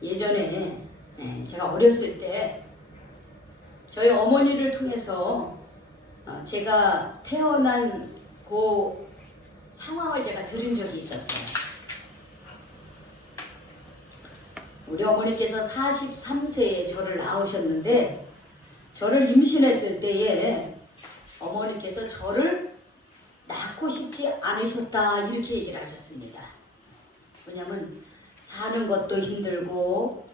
예전에 제가 어렸을 때 저희 어머니를 통해서 제가 태어난 그 상황을 제가 들은 적이 있었어요. 우리 어머니께서 43세에 저를 낳으셨는데 저를 임신했을 때에 어머니께서 저를 낳고 싶지 않으셨다 이렇게 얘기를 하셨습니다. 왜냐하면 사는 것도 힘들고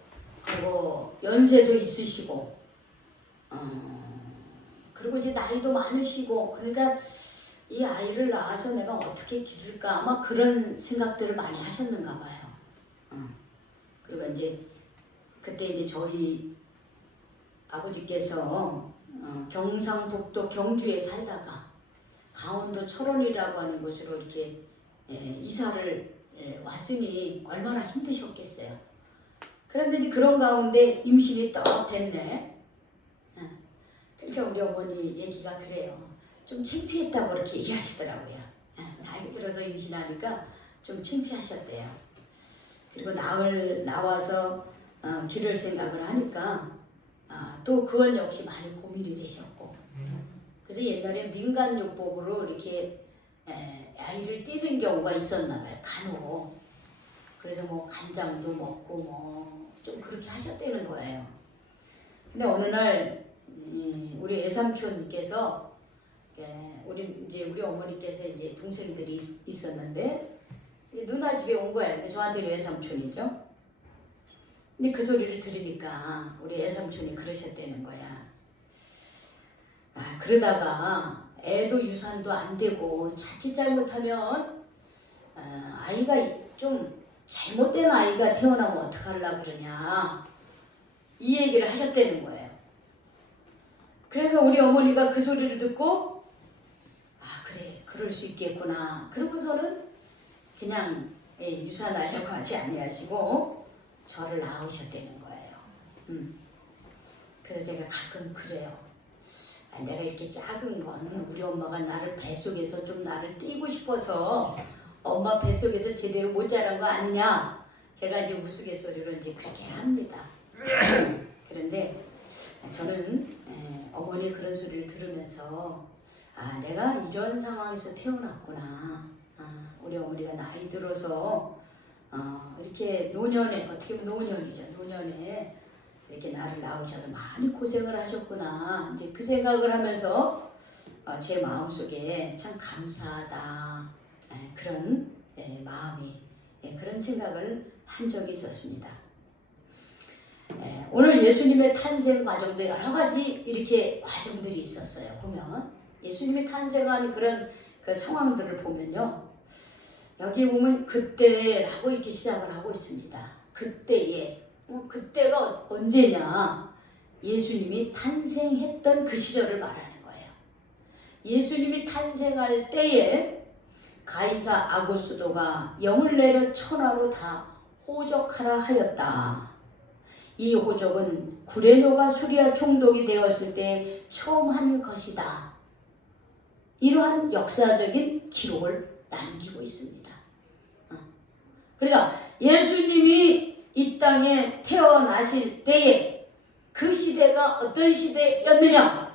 그리고 연세도 있으시고 그리고 이제 나이도 많으시고 그러니까 이 아이를 낳아서 내가 어떻게 기를까 아마 그런 생각들을 많이 하셨는가 봐요. 그리고 이제 그때 이제 저희 아버지께서 경상북도 경주에 살다가 강원도 철원이라고 하는 곳으로 이렇게 이사를 왔으니 얼마나 힘드셨겠어요. 그런데 이제 그런 가운데 임신이 떡 됐네. 그러니까 우리 어머니 얘기가 그래요. 좀 창피했다고 그렇게 얘기하시더라고요. 나이 들어서 임신하니까 좀 창피하셨대요. 그리고 나와서 기를 생각을 하니까 또 그건 역시 많이 고민이 되셨고 그래서 옛날에 민간요법으로 이렇게 아이를 띄는 경우가 있었나 봐요. 간혹. 그래서 뭐 간장도 먹고 뭐 좀 그렇게 하셨다는 거예요. 근데 어느 날 우리 애삼촌께서 우리 어머니께서 이제 동생들이 있었는데 누나 집에 온 거예요. 저한테는 외삼촌이죠. 근데 그 소리를 들으니까 우리 애삼촌이 그러셨다는 거야. 그러다가 애도 유산도 안 되고 자칫 잘못하면 아이가 좀 잘못된 아이가 태어나면 어떡하려고 그러냐 이 얘기를 하셨다는 거예요. 그래서 우리 어머니가 그 소리를 듣고 그래 그럴 수 있겠구나 그러고서는 그냥 유산하려고 하지 아니하시고 저를 낳으셨다는 거예요. 그래서 제가 가끔 그래요. 내가 이렇게 작은 건 우리 엄마가 나를 뱃속에서 좀 나를 띄고 싶어서 엄마 뱃속에서 제대로 못 자란 거 아니냐 제가 이제 우스갯소리로 이제 그렇게 합니다. 그런데 저는 어머니의 그런 소리를 들으면서 내가 이런 상황에서 태어났구나. 우리 어머니가 나이 들어서 이렇게 노년에 어떻게 보면 노년이죠. 노년에 이렇게 나를 낳으셔서 많이 고생을 하셨구나. 이제 그 생각을 하면서 제 마음속에 참 감사하다 그런 마음이 그런 생각을 한 적이 있었습니다. 오늘 예수님의 탄생 과정도 여러 가지 이렇게 과정들이 있었어요. 보면 예수님이 탄생한 그런 그 상황들을 보면요. 여기 보면 그때라고 이렇게 시작을 하고 있습니다. 그때에 그때가 언제냐? 예수님이 탄생했던 그 시절을 말하는 거예요. 예수님이 탄생할 때에 가이사 아구스도가 영을 내려 천하로 다 호적하라 하였다. 이 호적은 구레뇨가 수리아 총독이 되었을 때 처음 한 것이다. 이러한 역사적인 기록을 남기고 있습니다. 그러니까 예수님이 이 땅에 태어나실 때에 그 시대가 어떤 시대였느냐?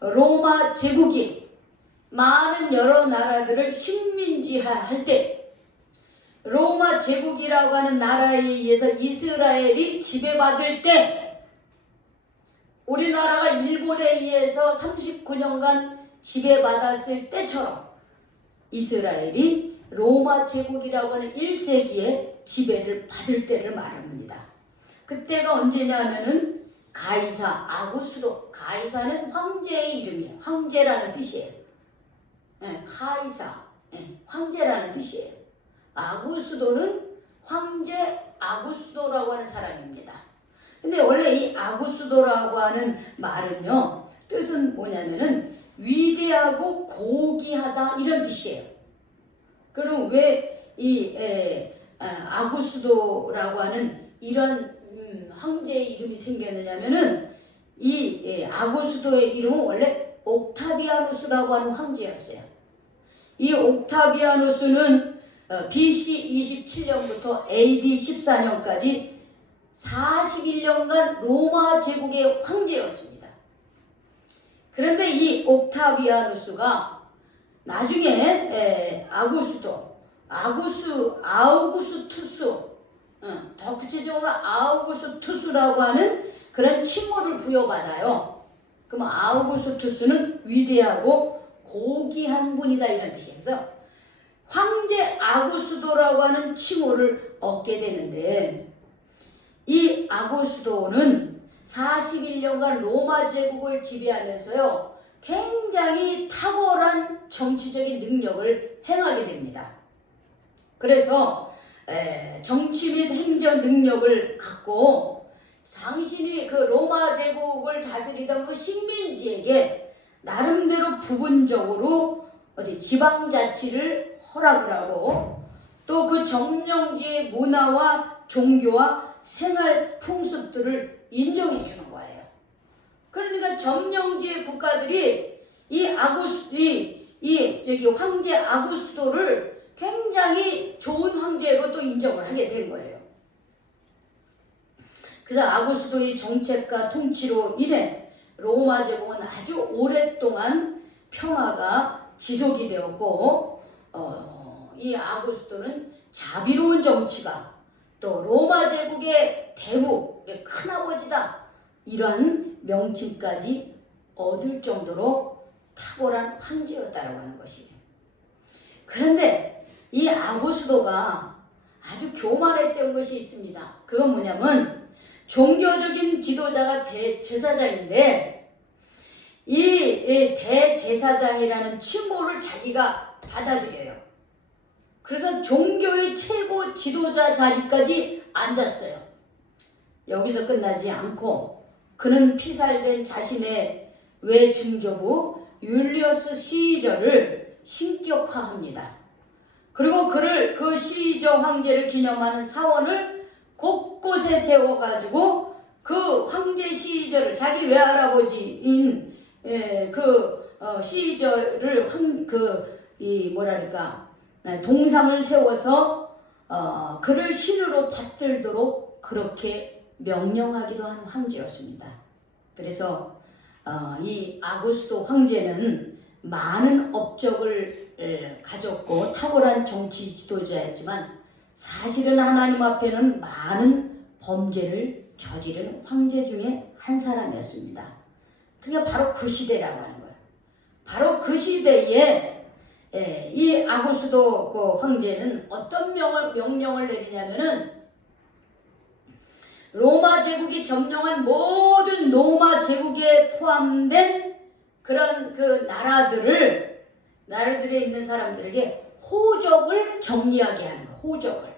로마 제국이 많은 여러 나라들을 식민지할 때 로마 제국이라고 하는 나라에 의해서 이스라엘이 지배받을 때 우리나라가 일본에 의해서 39년간 지배받았을 때처럼 이스라엘이 로마 제국이라고 하는 1세기에 지배를 받을 때를 말합니다. 그때가 언제냐면은 가이사 아구스도, 가이사는 황제의 이름이에요. 황제라는 뜻이에요. 가이사, 황제라는 뜻이에요. 아구스도는 황제 아구스도라고 하는 사람입니다. 근데 원래 이 아구스도라고 하는 말은요, 뜻은 뭐냐면은 위대하고 고귀하다 이런 뜻이에요. 그럼 왜 이 아구스도라고 하는 이런 황제의 이름이 생겼느냐면은 이 아구스도의 이름은 원래 옥타비아누스라고 하는 황제였어요. 이 옥타비아누스는 BC 27년부터 AD 14년까지 41년간 로마 제국의 황제였습니다. 그런데 이 옥타비아누스가 나중에 아우구스투스, 더 구체적으로 아우구스투스라고 하는 그런 칭호를 부여받아요. 그럼 아우구스투스는 위대하고 고귀한 분이다 이런 뜻이면서 황제 아구스도라고 하는 칭호를 얻게 되는데, 이 아구스도는 41년간 로마 제국을 지배하면서요 굉장히 탁월한 정치적인 능력을 행하게 됩니다. 그래서 정치 및 행정 능력을 갖고 당신이 그 로마 제국을 다스리던 그 식민지에게 나름대로 부분적으로 지방자치를 허락을 하고, 또 그 점령지의 문화와 종교와 생활 풍습들을 인정해 주는 거예요. 그러니까 점령지의 국가들이 황제 아구스도를 굉장히 좋은 황제로 또 인정을 하게 된 거예요. 그래서 아구스도의 정책과 통치로 인해 로마 제국은 아주 오랫동안 평화가 지속이 되었고, 이 아구스도는 자비로운 정치가 또 로마 제국의 대부의 큰아버지다 이러한 명칭까지 얻을 정도로 탁월한 황제였다라고 하는 것이에요. 그런데 이 아구스도가 아주 교만했던 것이 있습니다. 그건 뭐냐면 종교적인 지도자가 대제사장인데, 이 대제사장이라는 칭호를 자기가 받아들여요. 그래서 종교의 최고 지도자 자리까지 앉았어요. 여기서 끝나지 않고 그는 피살된 자신의 외중조부 율리어스 시저를 신격화합니다. 그리고 그 시저 황제를 기념하는 사원을 곳곳에 세워가지고 그 황제 시저를, 자기 외할아버지인 시저를 동상을 세워서 그를 신으로 받들도록 그렇게 명령하기도 한 황제였습니다. 그래서 이 아구스도 황제는 많은 업적을 가졌고 탁월한 정치 지도자였지만 사실은 하나님 앞에는 많은 범죄를 저지른 황제 중에 한 사람이었습니다. 그러니까 바로 그 시대라고 하는 거예요. 바로 그 시대에 이 아구스도 그 황제는 어떤 명령을 내리냐면은, 로마 제국이 점령한 모든 로마 제국에 포함된 그런 그 나라들에 있는 사람들에게 호적을 정리하게 하는 거예요. 호적을.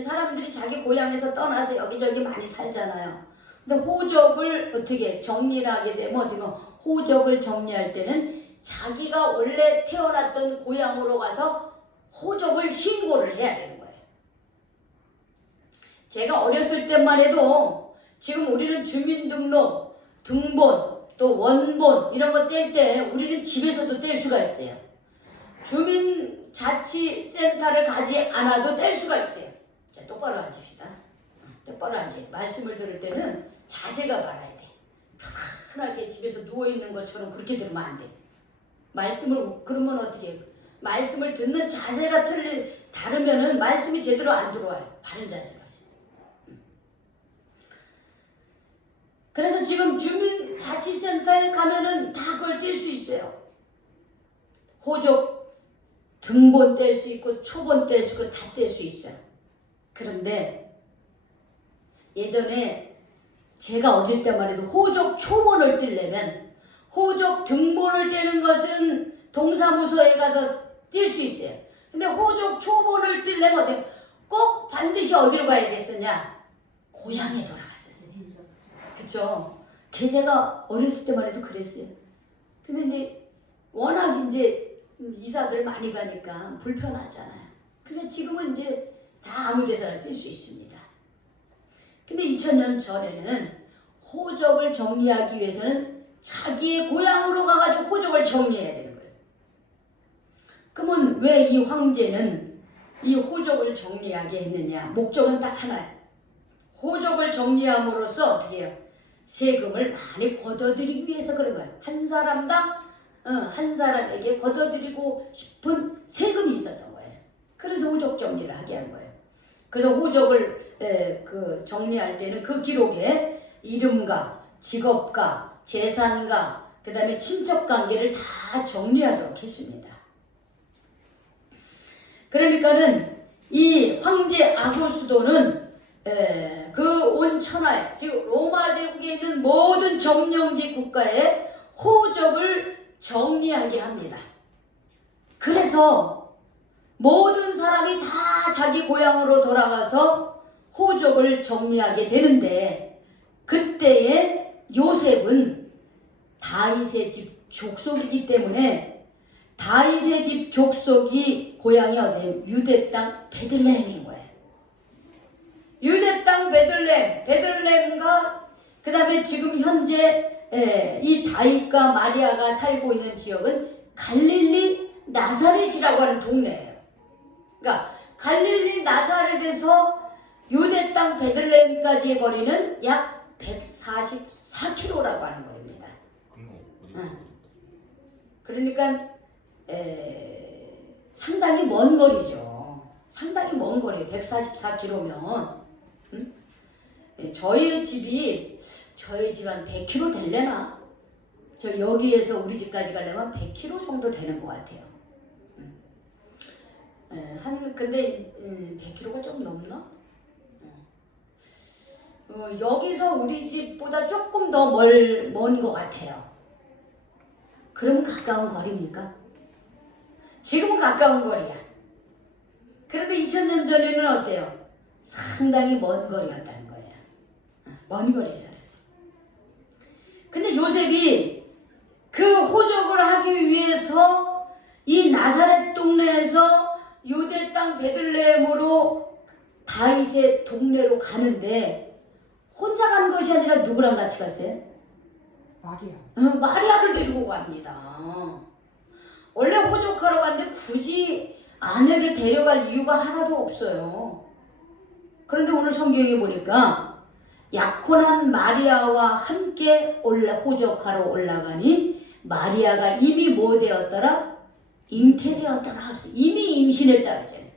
사람들이 자기 고향에서 떠나서 여기저기 많이 살잖아요. 근데 호적을 어떻게 정리를 하게 되면 호적을 정리할 때는 자기가 원래 태어났던 고향으로 가서 호적을 신고를 해야 되는 거예요. 제가 어렸을 때만 해도 지금 우리는 주민등록, 등본, 또 원본 이런 거 뗄 때 우리는 집에서도 뗄 수가 있어요. 주민자치센터를 가지 않아도 뗄 수가 있어요. 자, 똑바로 앉읍시다. 똑바로 앉아요. 말씀을 들을 때는 자세가 바라야 돼. 편하게 집에서 누워있는 것처럼 그렇게 들으면 안 돼. 그러면 어떻게 해요? 말씀을 듣는 자세가 다르면은 말씀이 제대로 안 들어와요. 바른 자세로 하세요. 그래서 지금 주민자치센터에 가면은 다 그걸 뗄 수 있어요. 호적, 등본 뗄 수 있고, 초본 뗄 수 있고, 다 뗄 수 있어요. 그런데 예전에 제가 어릴 때만 해도 호적 초본을 떼려면, 호적 등본을 떼는 것은 동사무소에 가서 뗄 수 있어요. 근데 호적 초본을 떼려면 꼭 반드시 어디로 가야 됐었냐? 고향에 돌아갔었어요. 그쵸? 제가 어렸을 때만 해도 그랬어요. 근데 이제 워낙 이제 이사들 많이 가니까 불편하잖아요. 근데 지금은 이제 다 아무 데서나 뗄 수 있습니다. 근데 2000년 전에는 호적을 정리하기 위해서는 자기의 고향으로 가가지고 호적을 정리해야 되는 거예요. 그러면 왜 이 황제는 이 호적을 정리하게 했느냐? 목적은 딱 하나예요. 호적을 정리함으로써 어떻게 해요? 세금을 많이 걷어들이기 위해서 그런 거예요. 한 사람당 한 사람에게 걷어들이고 싶은 세금이 있었던 거예요. 그래서 호적 정리를 하게 한 거예요. 그래서 호적을 그 정리할 때는 그 기록에 이름과 직업과 재산과 그 다음에 친척 관계를 다 정리하도록 했습니다. 그러니까는 이 황제 아고스도는 그 온 천하에, 즉 로마 제국에 있는 모든 점령지 국가의 호적을 정리하게 합니다. 그래서 모든 사람이 다 자기 고향으로 돌아가서 호적을 정리하게 되는데, 그때의 요셉은 다윗의 집 족속이기 때문에 다윗의 집 족속이 고향이 어디예요? 유대 땅 베들레헴인 거예요. 유대 땅 베들레헴과 그 다음에 지금 현재 이 다윗과 마리아가 살고 있는 지역은 갈릴리 나사렛이라고 하는 동네예요. 그러니까 갈릴리 나사렛에서 유대 땅 베들레헴까지의 거리는 약 144km라고 하는 거리입니다. 그러니까 상당히 먼 거리죠. 상당히 먼 거리. 144km면 저희 집이 저희 집 한 100km 될래나? 저 여기에서 우리 집까지 가려면 100km 정도 되는 것 같아요. 근데 100km가 좀 넘나? 여기서 우리 집보다 조금 더 먼 것 같아요. 그러면 가까운 거리입니까? 지금은 가까운 거리야. 그런데 2000년 전에는 어때요? 상당히 먼 거리였다는 거예요. 먼 거리에 살았어요. 근데 요셉이 그 호적을 하기 위해서 이 나사렛 동네에서 유대 땅 베들레헴으로 다윗의 동네로 가는데 혼자 간 것이 아니라 누구랑 같이 갔어요? 마리아. 마리아를 데리고 갑니다. 원래 호적하러 갔는데 굳이 아내를 데려갈 이유가 하나도 없어요. 그런데 오늘 성경에 보니까 약혼한 마리아와 함께 호적하러 올라가니 마리아가 이미 뭐 되었더라? 잉태되었더라. 이미 임신했다 그랬잖아요.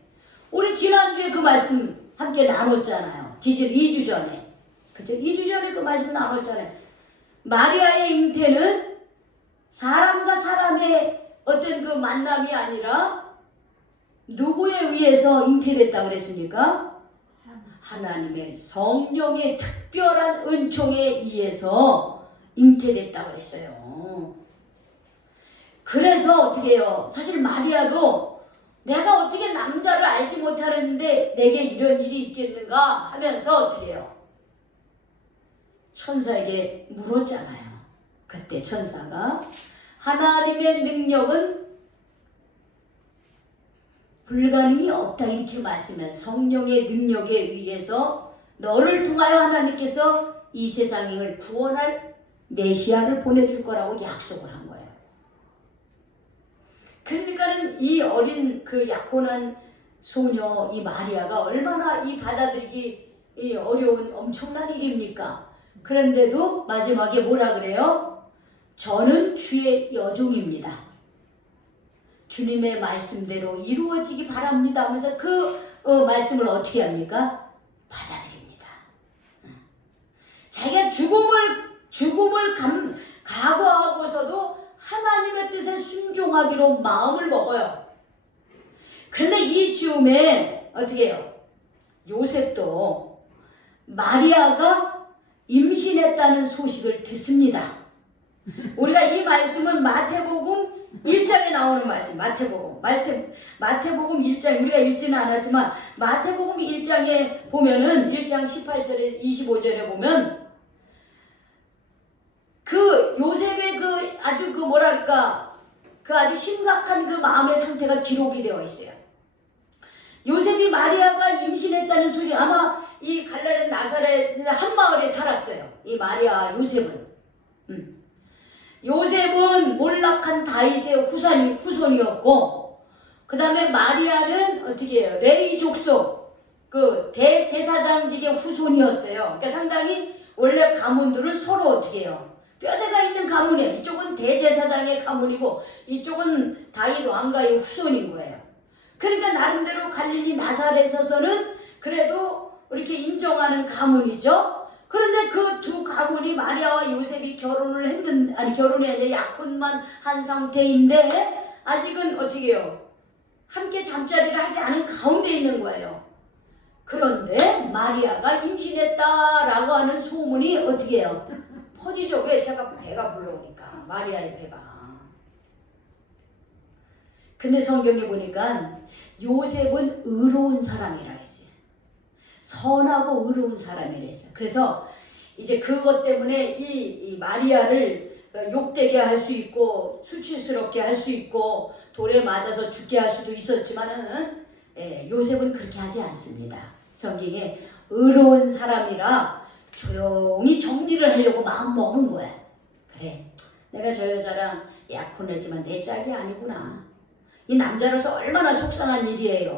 우리 지난주에 그 말씀 함께 나눴잖아요. 지질 2주 전에. 그죠? 2주 전에 그 말씀 나눴잖아요. 마리아의 잉태는 사람과 사람의 어떤 그 만남이 아니라 누구에 의해서 잉태됐다고 그랬습니까? 하나님의 성령의 특별한 은총에 의해서 잉태됐다고 그랬어요. 그래서 어떻게 해요? 사실 마리아도 내가 어떻게 남자를 알지 못하는데 내게 이런 일이 있겠는가 하면서 어떻게 해요? 천사에게 물었잖아요. 그때 천사가 하나님의 능력은 불가능이 없다 이렇게 말씀해서 성령의 능력에 의해서 너를 통하여 하나님께서 이 세상을 구원할 메시아를 보내줄 거라고 약속을 한 거예요. 그러니까는 이 어린 그 약혼한 소녀 이 마리아가 얼마나 이 받아들이기 어려운 엄청난 일입니까? 그런데도 마지막에 뭐라 그래요? 저는 주의 여종입니다. 주님의 말씀대로 이루어지기 바랍니다 하면서 그 말씀을 어떻게 합니까? 받아들입니다. 자기가 죽음을 각오하고서도 하나님의 뜻에 순종하기로 마음을 먹어요. 그런데 이 즈음에 어떻게 해요? 요셉도 마리아가 임신했다는 소식을 듣습니다. 우리가 이 말씀은 마태복음 1장에 나오는 말씀, 마태복음 1장, 우리가 읽지는 않았지만 마태복음 1장에 보면은 1장 18절에 25절에 보면 그 요셉의 그 아주 그 뭐랄까 그 아주 심각한 그 마음의 상태가 기록이 되어 있어요. 요셉이 마리아가 임신했다는 소식, 아마 이 갈라는 나사렛 한 마을에 살았어요. 이 마리아 요셉은. 요셉은 몰락한 다윗의 후손이었고, 그 다음에 마리아는 어떻게 해요? 레위 족속 그 대제사장직의 후손이었어요. 그러니까 상당히 원래 가문들은 서로 어떻게 해요? 뼈대가 있는 가문이에요. 이쪽은 대제사장의 가문이고 이쪽은 다윗 왕가의 후손인 거예요. 그러니까 나름대로 갈릴리 나사렛에서는 그래도 이렇게 인정하는 가문이죠. 그런데 그 두 가문이 마리아와 요셉이 결혼이 아니라 약혼만 한 상태인데 아직은 어떻게 해요? 함께 잠자리를 하지 않은 가운데 있는 거예요. 그런데 마리아가 임신했다라고 하는 소문이 어떻게 해요? 퍼지죠. 왜? 제가 배가 불러오니까. 마리아의 배가. 근데 성경에 보니까 요셉은 의로운 사람이라 했어요. 선하고 의로운 사람이라 했어요. 그래서 이제 그것 때문에 이 마리아를 욕되게 할 수 있고 수치스럽게 할 수 있고 돌에 맞아서 죽게 할 수도 있었지만은 요셉은 그렇게 하지 않습니다. 성경에 의로운 사람이라 조용히 정리를 하려고 마음 먹은 거야. 그래, 내가 저 여자랑 약혼했지만 내 짝이 아니구나. 이 남자로서 얼마나 속상한 일이에요.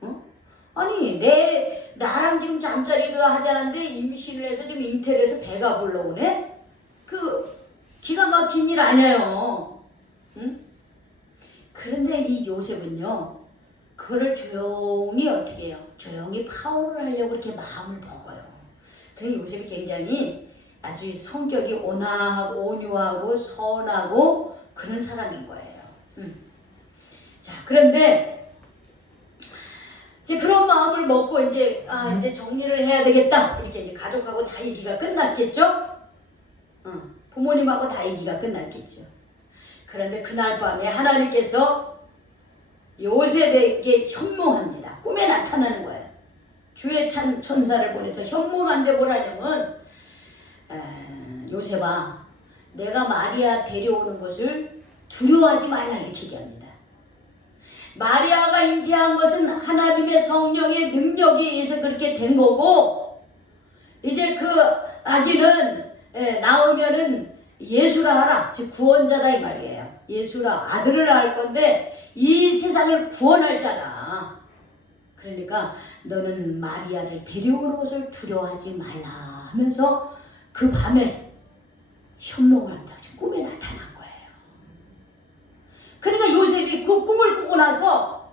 어? 아니 나랑 지금 잠자리도 하지 않았는데 임신을 해서 지금 잉태를 해서 배가 불러오네? 그 기가 막힌 일 아니에요. 응? 그런데 이 요셉은요, 그거를 조용히 어떻게 해요? 조용히 파혼을 하려고 이렇게 마음을 먹어요. 그래서 요셉이 굉장히 아주 성격이 온화하고 온유하고 선하고 그런 사람인 거예요. 자, 그런데 이제 그런 마음을 먹고 이제 이제 정리를 해야 되겠다. 이렇게 이제 가족하고 다 얘기가 끝났겠죠? 부모님하고 다 얘기가 끝났겠죠. 그런데 그날 밤에 하나님께서 요셉에게 현몽합니다. 꿈에 나타나는 거예요. 주의 천사를 보내서 현몽한데 뭐라냐면 요셉아, 내가 마리아 데려오는 것을 두려워하지 말라 이렇게 얘기합니다. 마리아가 잉태한 것은 하나님의 성령의 능력에 의해서 그렇게 된 거고 이제 그 아기는 나오면은 예수라 하라. 즉 구원자다 이 말이에요. 예수라 아들을 낳을 건데 이 세상을 구원할 자다. 그러니까 너는 마리아를 데려오는 것을 두려워하지 말라 하면서 그 밤에 현몽을 한다. 꿈에 나타난 거예요. 그러니까 요셉이 그 꿈을 꾸고 나서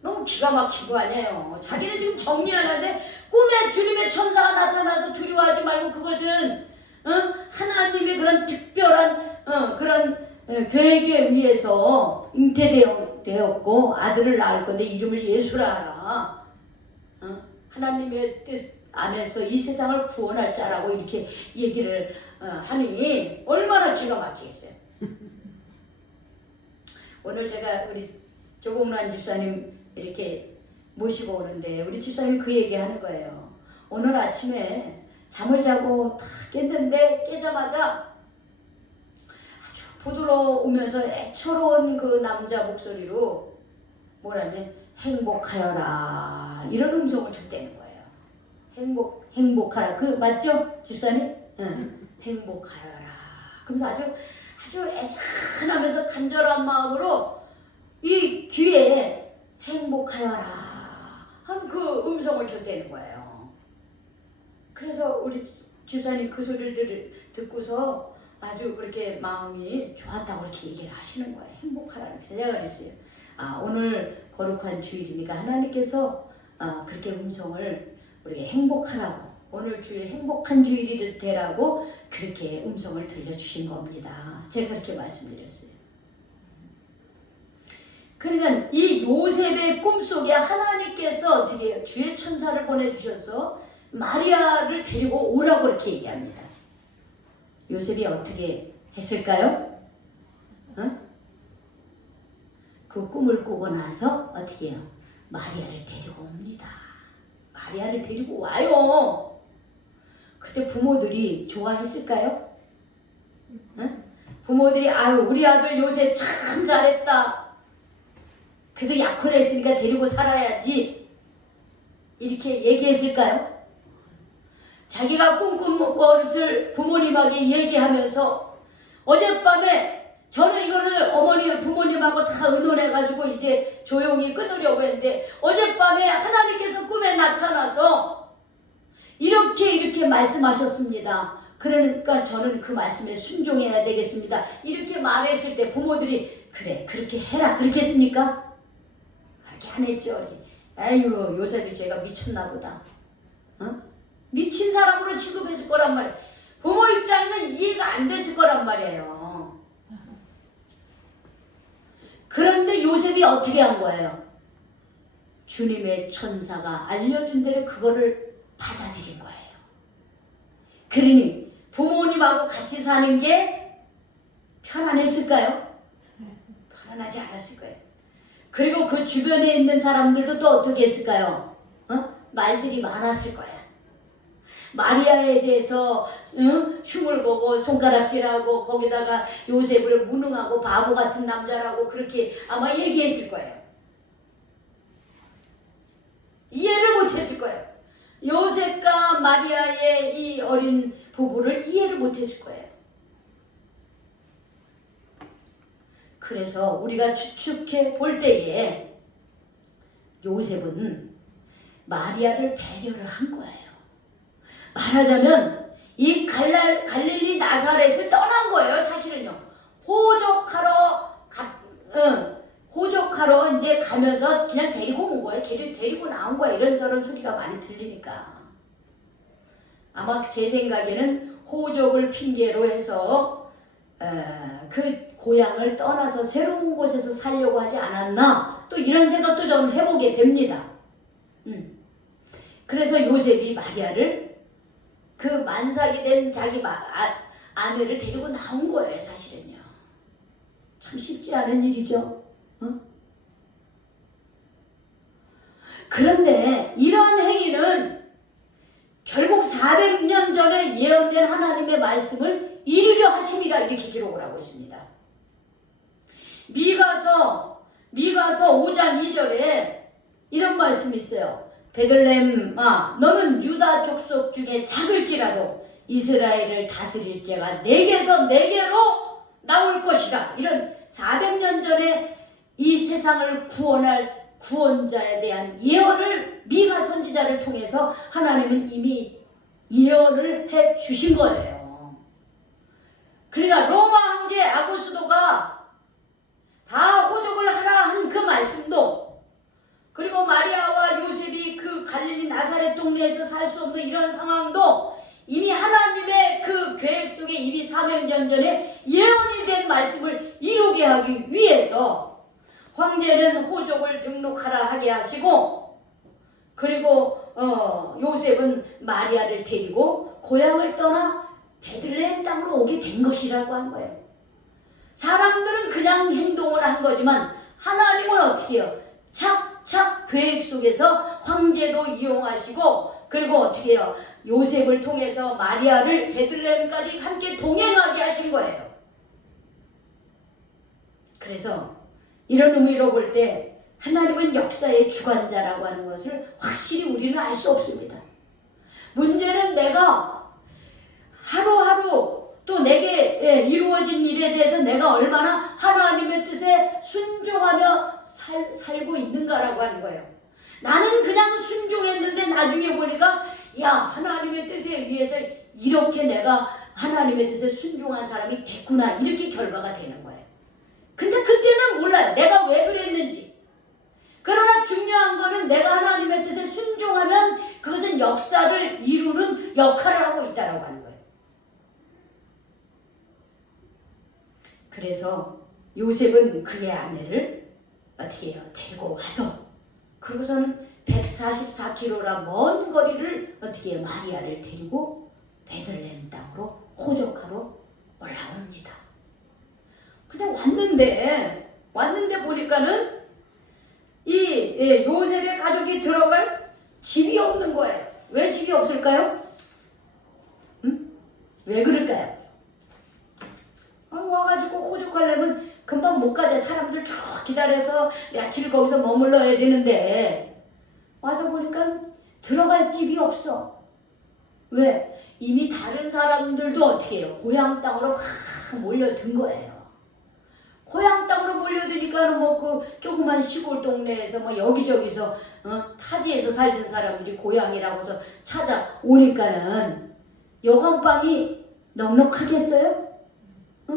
너무 기가 막힌 거 아니에요. 자기는 지금 정리하는데 꿈에 주님의 천사가 나타나서 두려워하지 말고 그것은 하나님의 그런 특별한 그런 계획에 의해서 잉태되었고 아들을 낳을 건데 이름을 예수라 하라. 하나님의 뜻 안에서 이 세상을 구원할 자라고 이렇게 얘기를 하니 얼마나 기가 막히겠어요. 오늘 제가 우리 조봉란 집사님 이렇게 모시고 오는데 우리 집사님이 그 얘기하는 거예요. 오늘 아침에 잠을 자고 딱 깼는데 깨자마자 아주 부드러우면서 애처로운 그 남자 목소리로 뭐라면 행복하여라 이런 음성을 줬다는 거예요. 행복하라. 그 맞죠, 집사님? 응. 행복하여라. 그러면서 아주 애잔하면서 간절한 마음으로 이 귀에 행복하여라 하는 그 음성을 줬다는 거예요. 그래서 우리 집사님 그 소리를 듣고서 아주 그렇게 마음이 좋았다고 그렇게 얘기를 하시는 거예요. 행복하라는 것을 제가 그랬어요. 오늘 거룩한 주일이니까 하나님께서 그렇게 음성을 우리에게 행복하라고 오늘 주일 행복한 주일이 되라고 그렇게 음성을 들려주신 겁니다. 제가 그렇게 말씀드렸어요. 그러니까 이 요셉의 꿈속에 하나님께서 어떻게 주의 천사를 보내주셔서 마리아를 데리고 오라고 이렇게 얘기합니다. 요셉이 어떻게 했을까요? 그 꿈을 꾸고 나서 어떻게 해요? 마리아를 데리고 옵니다. 마리아를 데리고 와요. 그때 부모들이 좋아했을까요? 부모들이 우리 아들 요셉 참 잘했다. 그래도 약혼을 했으니까 데리고 살아야지. 이렇게 얘기했을까요? 자기가 꿈꾼 것을 부모님에게 얘기하면서 어젯밤에 저는 이거를 부모님하고 다 의논해가지고 이제 조용히 끊으려고 했는데 어젯밤에 하나님께서 꿈에 나타나서 이렇게 말씀하셨습니다. 그러니까 저는 그 말씀에 순종해야 되겠습니다. 이렇게 말했을 때 부모들이 그래 그렇게 해라 그렇게 했습니까? 그렇게 안 했죠. 아유 요셉이 제가 미쳤나 보다. 미친 사람으로 취급했을 거란 말이에요. 부모 입장에서 이해가 안 됐을 거란 말이에요. 그런데 요셉이 어떻게 한 거예요? 주님의 천사가 알려준 대로 그거를 받아들인 거예요. 그러니 부모님하고 같이 사는 게 편안했을까요? 편안하지 않았을 거예요. 그리고 그 주변에 있는 사람들도 또 어떻게 했을까요? 말들이 많았을 거예요. 마리아에 대해서 흉을 보고 손가락질하고 거기다가 요셉을 무능하고 바보 같은 남자라고 그렇게 아마 얘기했을 거예요. 이해를 못했을 거예요. 요셉과 마리아의 이 어린 부부를 이해를 못했을 거예요. 그래서 우리가 추측해 볼 때에 요셉은 마리아를 배려를 한 거예요. 말하자면 이 갈릴리 나사렛을 떠난 거예요. 사실은요. 호적하러 이제 가면서 그냥 데리고 온 거예요. 데리고 나온 거야. 이런저런 소리가 많이 들리니까. 아마 제 생각에는 호적을 핑계로 해서 그 고향을 떠나서 새로운 곳에서 살려고 하지 않았나? 또 이런 생각도 좀 해보게 됩니다. 그래서 요셉이 마리아를 그 만삭이 된 자기 아내를 데리고 나온 거예요. 사실은요. 참 쉽지 않은 일이죠. 그런데 이러한 행위는 결국 400년 전에 예언된 하나님의 말씀을 이루려 하심이라 이렇게 기록을 하고 있습니다. 미가서 5장 2절에 이런 말씀이 있어요. 베들레헴아 너는 유다 족속 중에 작을지라도 이스라엘을 다스릴 자가 내게서 내게로 나올 것이라. 이런 400년 전에 이 세상을 구원할 구원자에 대한 예언을 미가 선지자를 통해서 하나님은 이미 예언을 해 주신 거예요. 그러니까 로마 황제 아구스도가 다 호적을 하라 한 그 말씀도, 그리고 마리아와 요셉이 그 갈릴리 나사렛 동네에서 살 수 없는 이런 상황도 이미 하나님의 그 계획 속에 이미 400년 전에 예언이 된 말씀을 이루게 하기 위해서 황제는 호족을 등록하라 하게 하시고, 그리고 요셉은 마리아를 데리고 고향을 떠나 베들레헴 땅으로 오게 된 것이라고 한 거예요. 사람들은 그냥 행동을 한 거지만 하나님은 어떻게 해요? 착착 계획 속에서 황제도 이용하시고, 그리고 어떻게 해요? 요셉을 통해서 마리아를 베들레헴까지 함께 동행하게 하신 거예요. 그래서 이런 의미로 볼 때 하나님은 역사의 주관자라고 하는 것을 확실히 우리는 알 수 없습니다. 문제는 내가 하루하루 또 내게 이루어진 일에 대해서 내가 얼마나 하나님의 뜻에 순종하며 살고 있는가라고 하는 거예요. 나는 그냥 순종했는데 나중에 보니까 야, 하나님의 뜻에 의해서 이렇게 내가 하나님의 뜻에 순종한 사람이 됐구나, 이렇게 결과가 되는 거예요. 근데 그때는 몰라요. 내가 왜 그랬는지. 그러나 중요한 거는 내가 하나님의 뜻에 순종하면 그것은 역사를 이루는 역할을 하고 있다고 하는 거예요. 그래서 요셉은 그의 아내를 어떻게 해요? 데리고 와서, 그러고서는 144km라 먼 거리를 어떻게 해요? 마리아를 데리고 베들레헴 땅으로 호적하러 올라옵니다. 근데 왔는데 보니까는 이 요셉의 가족이 들어갈 집이 없는 거예요. 왜 집이 없을까요? 왜 그럴까요? 와가지고 호적하려면 금방 못 가죠. 사람들 쭉 기다려서 며칠 거기서 머물러야 되는데 와서 보니까 들어갈 집이 없어. 왜? 이미 다른 사람들도 어떻게 해요? 고향 땅으로 막 몰려든 거예요. 고향 땅으로 몰려드니까 뭐 그 조그만 시골 동네에서 뭐 여기저기서 타지에서 살던 사람들이 고향이라고 해서 찾아오니까는 여관방이 넉넉하겠어요?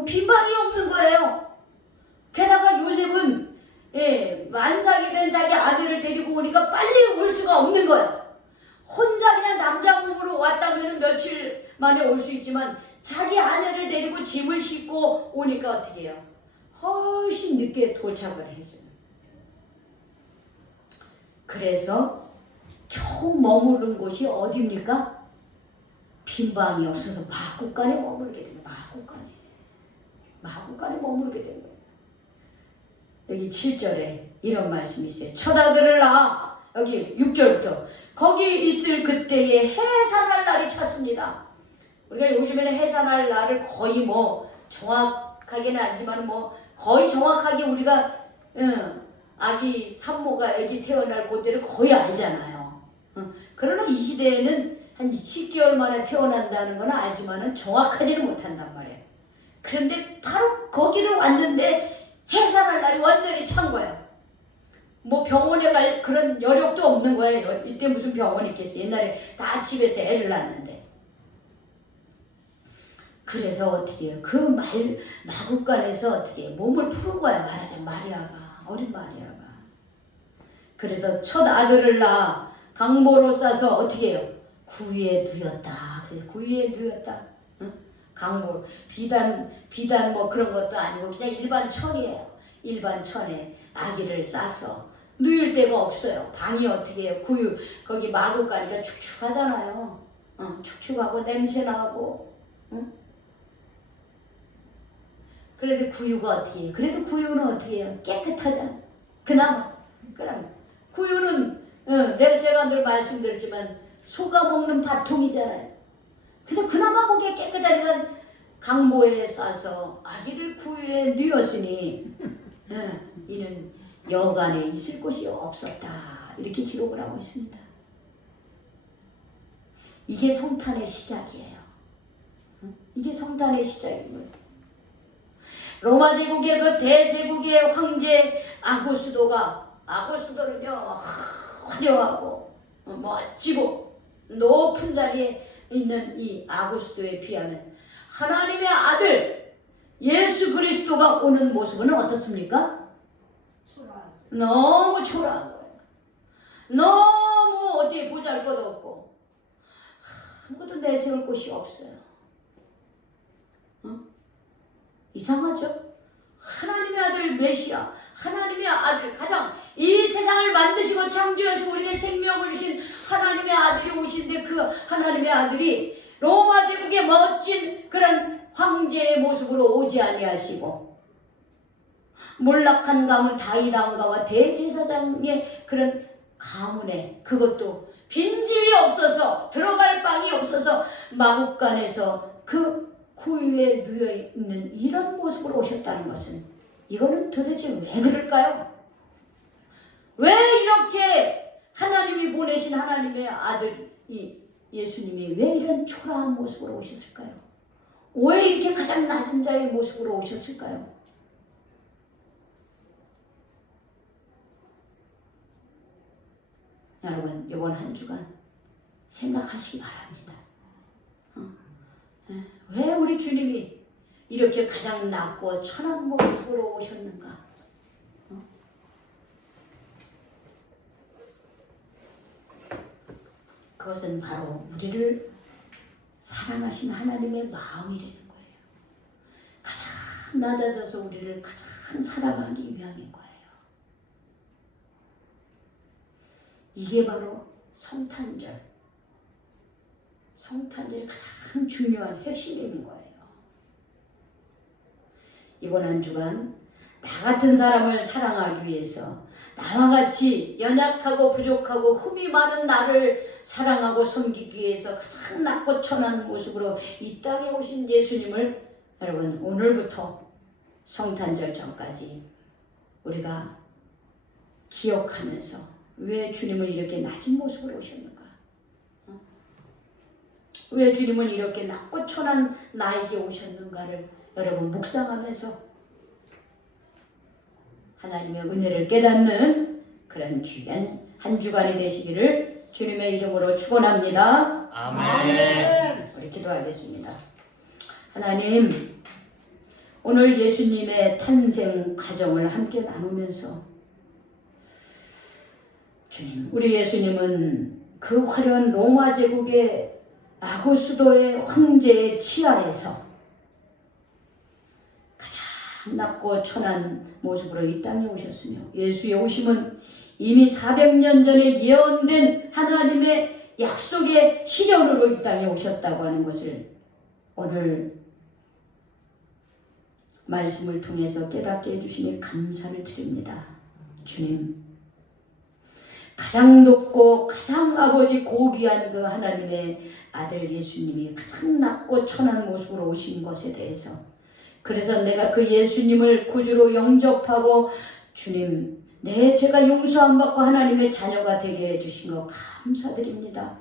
빈 방이 없는 거예요. 게다가 요셉은 만삭이 된 자기 아들을 데리고 오니까 빨리 올 수가 없는 거예요. 혼자 그냥 남자 몸으로 왔다면 며칠 만에 올 수 있지만 자기 아내를 데리고 짐을 싣고 오니까 어떻게 해요? 훨씬 늦게 도착을 했어요. 그래서 겨우 머무른 곳이 어디입니까? 빈 방이 없어서 마구간에 머무르게 된 거예요. 마구간에 머무르게 된 거예요. 여기 7절에 이런 말씀이 있어요. 첫 아들을 낳아. 여기 6절부터 거기 있을 그때에 해산할 날이 찼습니다. 우리가 요즘에는 해산할 날을 거의 뭐 정확하게는 아니지만 뭐 거의 정확하게 우리가 아기 산모가 아기 태어날 그때를 거의 알잖아요. 그러나 이 시대에는 한 10개월 만에 태어난다는 건 알지만은 정확하지는 못한단 말이에요. 그런데 바로 거기를 왔는데 해산할 날이 완전히 찬 거예요. 뭐 병원에 갈 그런 여력도 없는 거예요. 이때 무슨 병원이 있겠어요. 옛날에 다 집에서 애를 낳았는데. 그래서 어떻게 해요? 그 마국간에서 어떻게 해요? 몸을 푸는 거야. 말하자면 마리아가. 어린 마리아가. 그래서 첫 아들을 낳아 강보로 싸서 어떻게 해요? 구유에 누였다. 그래서 구유에 누였다. 응? 강보 비단 뭐 그런 것도 아니고 그냥 일반 천이에요. 일반 천에 아기를 싸서 누일 데가 없어요. 방이 어떻게 해요? 구유 거기 마국 가니까 축축하잖아요. 축축하고 냄새 나고. 응? 그래도 구유가 어떻게 해요? 그래도 구유는 어떻게 해요? 깨끗하잖아. 그나마 구유는 제가 늘 말씀드렸지만 소가 먹는 바통이잖아요. 그래서 그나마 거기에 깨끗하니까 강보에 싸서 아기를 구유에 누였으니 이는 여간에 있을 곳이 없었다. 이렇게 기록을 하고 있습니다. 이게 성탄의 시작이에요. 이게 성탄의 시작입니다. 로마 제국의 그 대제국의 황제 아구스도는요 화려하고 멋지고 높은 자리에 있는 이 아구스도에 비하면 하나님의 아들 예수 그리스도가 오는 모습은 어떻습니까? 너무 초라한 거예요. 너무 어디에 보잘것없고 아무것도 내세울 곳이 없어요. 이상하죠? 하나님의 아들 메시아, 하나님의 아들 가장 이 세상을 만드시고 창조하시고 우리에게 생명을 주신 하나님의 아들이 오신데 그 하나님의 아들이 로마 제국의 멋진 그런 황제의 모습으로 오지 아니하시고 몰락한 가문 다윗 왕가와 대제사장의 그런 가문에 그것도 빈집이 없어서 들어갈 방이 없어서 마국간에서 그 구유에 누여있는 이런 모습으로 오셨다는 것은 이거는 도대체 왜 그럴까요? 왜 이렇게 하나님이 보내신 하나님의 아들 예수님이 왜 이런 초라한 모습으로 오셨을까요? 왜 이렇게 가장 낮은 자의 모습으로 오셨을까요? 여러분 이번 한 주간 생각하시기 바랍니다. 왜 우리 주님이 이렇게 가장 낮고 천한 모습으로 오셨는가? 그것은 바로 우리를 사랑하신 하나님의 마음이 되는 거예요. 가장 낮아져서 우리를 가장 사랑하기 위함인 거예요. 이게 바로 성탄절의 가장 중요한 핵심인 거예요. 이번 한 주간 나 같은 사람을 사랑하기 위해서 나와 같이 연약하고 부족하고 흠이 많은 나를 사랑하고 섬기기 위해서 가장 낮고 천한 모습으로 이 땅에 오신 예수님을 여러분 오늘부터 성탄절 전까지 우리가 기억하면서 왜 주님은 이렇게 낮은 모습으로 오셨는가? 왜 주님은 이렇게 낮고 천한 나에게 오셨는가를 여러분 묵상하면서 하나님의 은혜를 깨닫는 그런 귀한 한 주간이 되시기를 주님의 이름으로 축원합니다. 아멘. 우리 기도하겠습니다. 하나님, 오늘 예수님의 탄생 과정을 함께 나누면서 주님, 우리 예수님은 그 화려한 로마 제국의 아구 수도의 황제의 치하에서 가장 낮고 천한 모습으로 이 땅에 오셨으며 예수의 오심은 이미 400년 전에 예언된 하나님의 약속의 시련으로 이 땅에 오셨다고 하는 것을 오늘 말씀을 통해서 깨닫게 해주시니 감사를 드립니다. 주님, 가장 높고 가장 아버지 고귀한 그 하나님의 아들 예수님이 가장 낮고 천한 모습으로 오신 것에 대해서, 그래서 내가 그 예수님을 구주로 영접하고 주님, 내 죄가 용서 안 받고 하나님의 자녀가 되게 해주신 거 감사드립니다.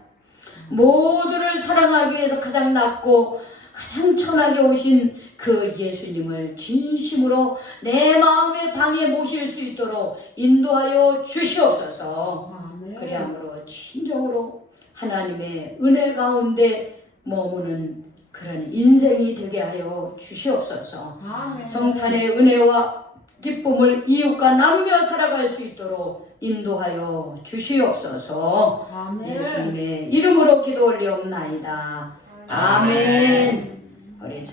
모두를 사랑하기 위해서 가장 낮고 가장 천하게 오신 그 예수님을 진심으로 내 마음의 방에 모실 수 있도록 인도하여 주시옵소서. 그리함으로 진정으로 하나님의 은혜 가운데 머무는 그런 인생이 되게 하여 주시옵소서. 성탄의 은혜와 기쁨을 이웃과 나누며 살아갈 수 있도록 인도하여 주시옵소서. 예수님의 이름으로 기도 올리옵나이다. 아멘. 우리